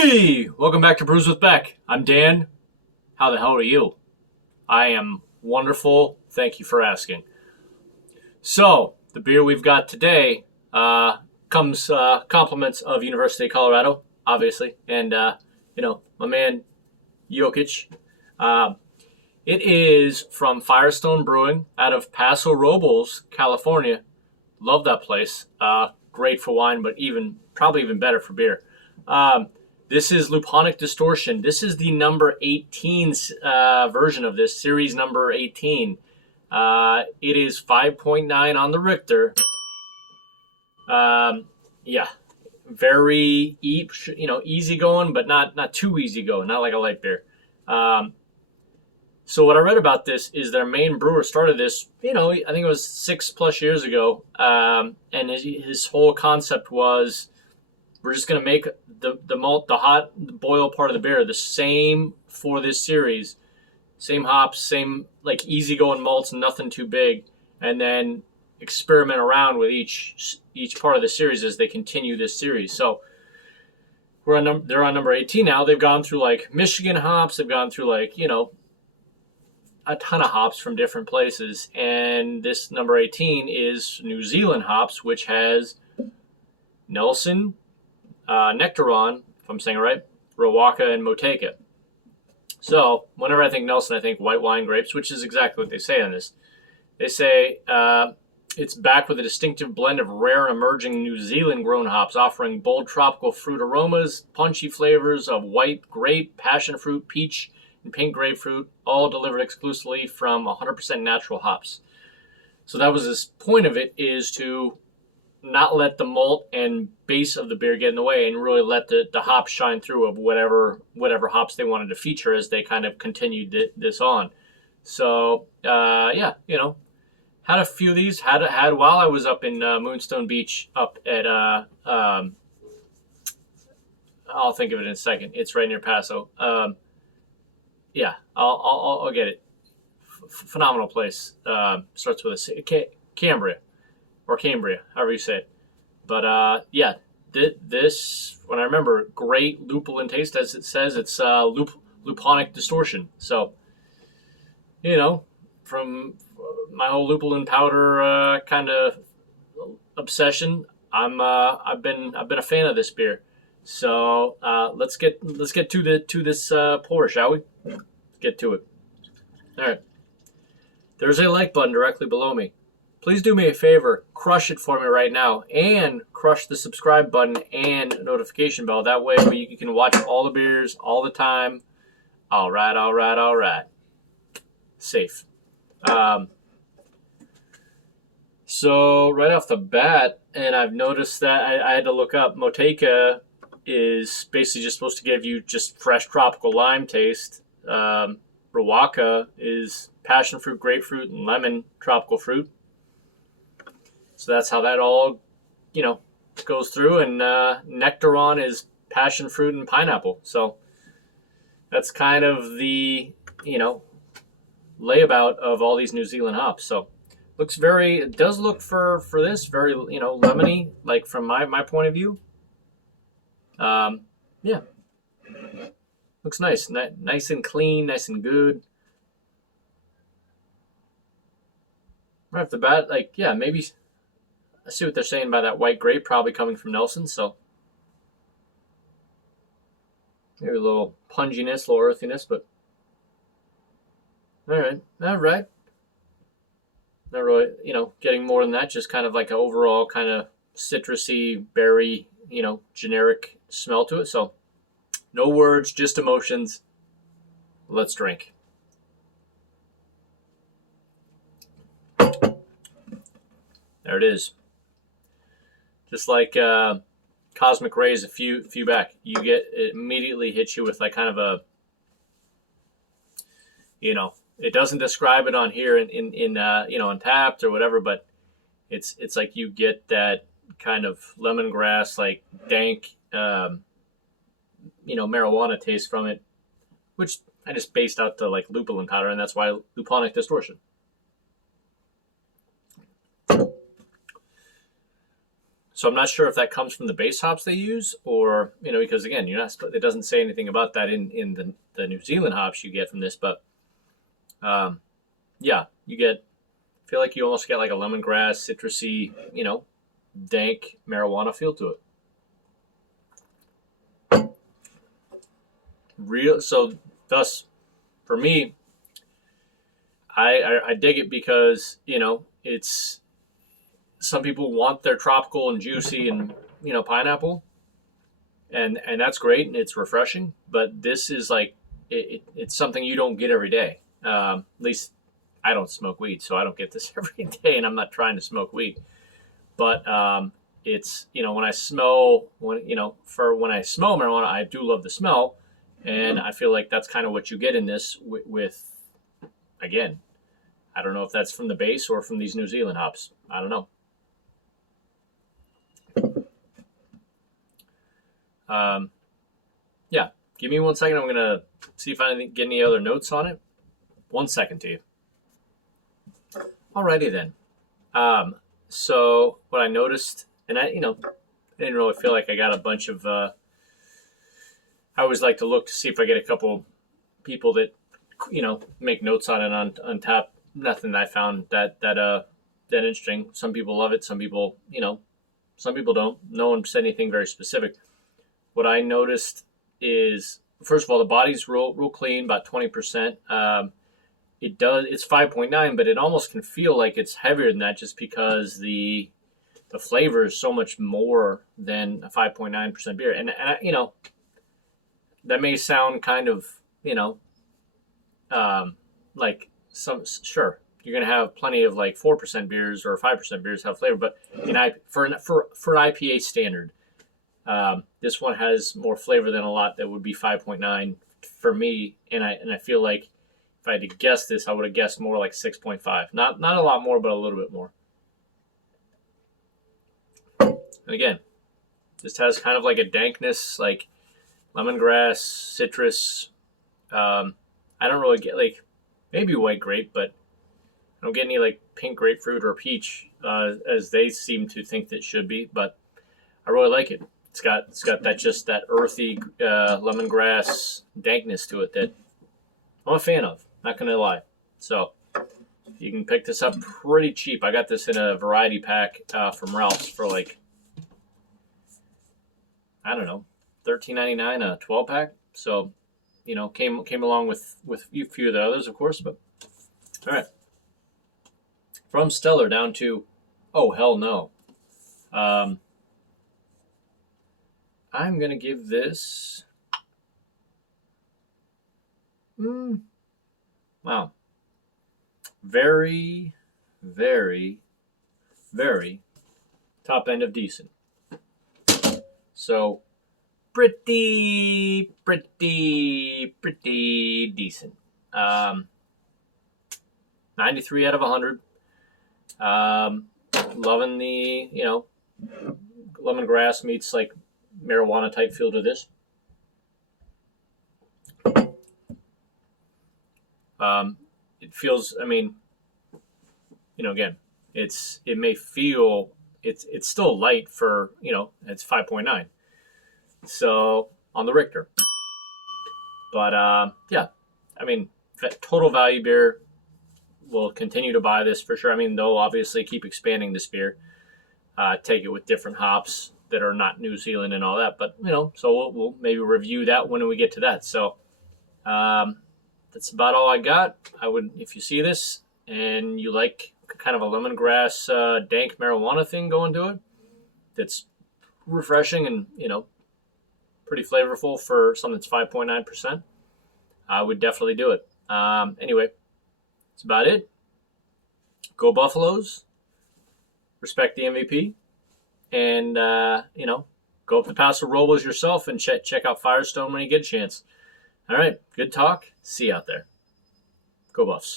Hey, welcome back to Brews with Beck. I'm Dan. How the hell are you? I am wonderful. Thank you for asking. So, the beer we've got today comes compliments of University of Colorado, obviously, and my man Jokic. Uh, it is from Firestone Brewing out of Paso Robles, California. Love that place. Great for wine, but probably even better for beer. This is Luponic Distortion. This is the number 18 version of this, series number 18. It is 5.9 on the Richter. Very easy going, but not too easy going, not like a light beer. So what I read about this is their main brewer started this, I think it was 6+ years ago. And his whole concept was, we're just going to make the malt, the hot boil part of the beer, the same for this series. Same hops, same easygoing malts, nothing too big. And then experiment around with each part of the series as they continue this series. So they're on number 18 now. They've gone through Michigan hops. They've gone through a ton of hops from different places. And this number 18 is New Zealand hops, which has Nelson, Nectaron, if I'm saying it right, Rawaka, and Motueka. So whenever I think Nelson, I think white wine grapes, which is exactly what they say on this. They say it's back with a distinctive blend of rare and emerging New Zealand grown hops, offering bold tropical fruit aromas, punchy flavors of white grape, passion fruit, peach, and pink grapefruit, all delivered exclusively from 100% natural hops. So that was his point of it, is to not let the malt and base of the beer get in the way and really let the hops shine through of whatever hops they wanted to feature as they kind of continued this on. So, had a few of these. Had while I was up in Moonstone Beach up at, I'll think of it in a second. It's right near Paso. I'll get it. Phenomenal place. Starts with a Cambria. Or Cambria, however you say it. But this, when I remember, great lupulin taste, as it says, it's Luponic Distortion. So, from my whole lupulin powder kind of obsession, I've been a fan of this beer. So let's get to this pour, shall we? Let's get to it. All right. There's a like button directly below me. Please do me a favor, crush it for me right now, and crush the subscribe button and notification bell. That way you can watch all the beers all the time. All right. Safe. So right off the bat, and I've noticed that I had to look up, Motueka is basically just supposed to give you just fresh tropical lime taste. Rawaka is passion fruit, grapefruit, and lemon tropical fruit. So that's how that all, goes through. And Nectaron is passion fruit and pineapple. So that's kind of the, layabout of all these New Zealand hops. So it does look for this very, lemony, from my point of view. Looks nice. Nice and clean, nice and good. Right off the bat, maybe I see what they're saying by that white grape probably coming from Nelson, so maybe a little punginess, a little earthiness, but all right. Not really, getting more than that, just kind of like an overall kind of citrusy, berry, generic smell to it. So no words, just emotions. Let's drink. There it is. Just like Cosmic Rays a few back, it immediately hits you with kind of a, it doesn't describe it on here in Untapped or whatever, but it's like you get that kind of lemongrass, dank, marijuana taste from it, which I just based out to lupulin powder, and that's why Luponic Distortion. So I'm not sure if that comes from the base hops they use, or because again, it doesn't say anything about that in the New Zealand hops you get from this, but yeah, feel like you almost get like a lemongrass, citrusy, dank marijuana feel to it. So thus, for me, I dig it because it's, some people want their tropical and juicy and pineapple, and that's great and it's refreshing. But this is like it's something you don't get every day. At least I don't smoke weed, so I don't get this every day, and I'm not trying to smoke weed. But it's when I smell marijuana, I do love the smell, and I feel like that's kind of what you get in this with again. I don't know if that's from the base or from these New Zealand hops. I don't know. Yeah, give me 1 second. I'm going to see if I get any other notes on it. 1 second to you. Alrighty then. So what I noticed, and I didn't really feel like I got a bunch of, I always like to look to see if I get a couple people that, make notes on it on tap. Nothing I found that interesting. Some people love it. Some people, some people don't. No one said anything very specific. What I noticed is, first of all, the body's real clean, about 20%. It's 5.9, but it almost can feel like it's heavier than that, just because the flavor is so much more than a 5.9% beer. And that may sound kind of, like sure, you're going to have plenty of like 4% beers or 5% beers have flavor, but for IPA standard, this one has more flavor than a lot that would be 5.9 for me, and I feel like if I had to guess this, I would have guessed more like 6.5. Not a lot more, but a little bit more. And again, this has kind of like a dankness, like lemongrass, citrus. I don't really get like maybe white grape, but I don't get any like pink grapefruit or peach as they seem to think that should be. But I really like it. It's got that earthy lemongrass dankness to it that I'm a fan of. Not gonna lie. So you can pick this up pretty cheap. I got this in a variety pack from Ralph's for like, I don't know, $13.99 a 12-pack. So came along with a few of the others, of course. But all right, from stellar down to oh hell no. I'm going to give this, wow, very, very, very top end of decent. So pretty decent. 93 out of 100. Loving the, lemongrass meets like marijuana type feel to this. It feels, again, it may feel, it's still light for, it's 5.9. So on the Richter, but yeah, total value beer. Will continue to buy this for sure. They'll obviously keep expanding this beer, take it with different hops that are not New Zealand and all that. But so we'll maybe review that when we get to that. So that's about all I got. I would, if you see this and you like kind of a lemongrass dank marijuana thing going to it, that's refreshing and pretty flavorful for something that's 5.9%. I would definitely do it. Anyway, that's about it. Go Buffaloes. Respect the MVP. And, go up to Paso Robles yourself and check out Firestone when you get a chance. All right, good talk. See you out there. Go Buffs.